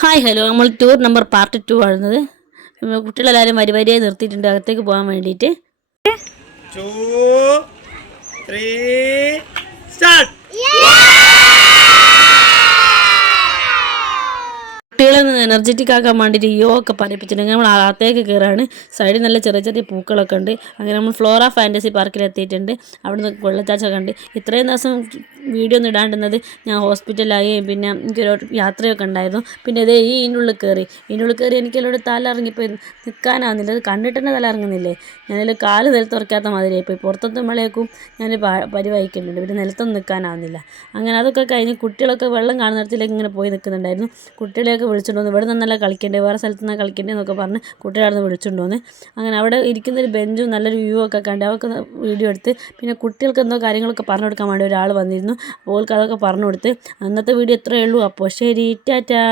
Hi hello നമ്മൾ tour number part 2 ആണുന്നത്. കുട്ടികളെല്ലാവരും വരിയായി നിർത്തിയിട്ടുണ്ട് അകത്തേക്ക് പോകാൻ വേണ്ടിയിട്ട്. 2, 3, start. കുട്ടികളെ എനർജറ്റിക് ആക്കാൻ വേണ്ടിയിട്ട് ഒക്കെ പഠിപ്പിച്ചിട്ടുണ്ട്. നമ്മൾ അകത്തേക്ക് കയറാണ്. സൈഡിൽ നല്ല ചെറിയ ചെറിയ പൂക്കളൊക്കെ ഉണ്ട്. അങ്ങനെ നമ്മൾ ഫ്ലോറ ഫാൻറ്റസി പാർക്കിൽ എത്തിയിട്ടുണ്ട്. അവിടുന്ന് വെള്ളച്ചാട്ടമൊക്കെ ഉണ്ട്. ഇത്രയും ദിവസം വീഡിയോ ഒന്നും ഇടാണ്ടുന്നത് ഞാൻ ഹോസ്പിറ്റലായി, പിന്നെ എനിക്കൊരു യാത്രയൊക്കെ ഉണ്ടായിരുന്നു. പിന്നെ ഇതേ ഇതിനുള്ളിൽ കയറി എനിക്കെല്ലാം തല ഇറങ്ങിപ്പോയി, നിൽക്കാനാവുന്നില്ല. അത് കണ്ടിട്ട് തന്നെ തല ഇറങ്ങുന്നില്ലേ. ഞാനതിൽ കാല് നിലത്ത് ഉറക്കാത്ത മാതിരിയായിപ്പോയി. പുറത്തെത്തുമ്പോഴേക്കും ഞാൻ പരിവഹിക്കുന്നുണ്ട്. പിന്നെ നിലത്തൊന്നും നിൽക്കാനാവുന്നില്ല. അങ്ങനെ അതൊക്കെ കഴിഞ്ഞ് കുട്ടികളൊക്കെ വെള്ളം കാണുന്നിടത്തിലേക്ക് ഇങ്ങനെ പോയി നിൽക്കുന്നുണ്ടായിരുന്നു. കുട്ടികളെയൊക്കെ വിളിച്ചുകൊണ്ടുവന്ന് ഇവിടെ നിന്നല്ല കളിക്കേണ്ടത്, വേറെ സ്ഥലത്ത് നിന്നാണ് കളിക്കേണ്ടത് എന്നൊക്കെ പറഞ്ഞ് കുട്ടികളെ അവിടെ നിന്ന് വിളിച്ചുകൊണ്ടുവന്ന്. അങ്ങനെ അവിടെ ഇരിക്കുന്നൊരു ബെഞ്ചും നല്ലൊരു വ്യൂ ഒക്കെ കണ്ട് അവർക്ക് വീഡിയോ എടുത്ത്. പിന്നെ കുട്ടികൾക്ക് എന്തോ കാര്യങ്ങളൊക്കെ പറഞ്ഞു കൊടുക്കാൻ വേണ്ടി ഒരാൾ വന്നിരുന്നു. അപ്പോൾ അതൊക്കെ പറഞ്ഞു കൊടുത്ത്. അന്നത്തെ വീഡിയോ ഇത്രയേ ഉള്ളൂ. അപ്പോൾ ശരി, ടാറ്റാ.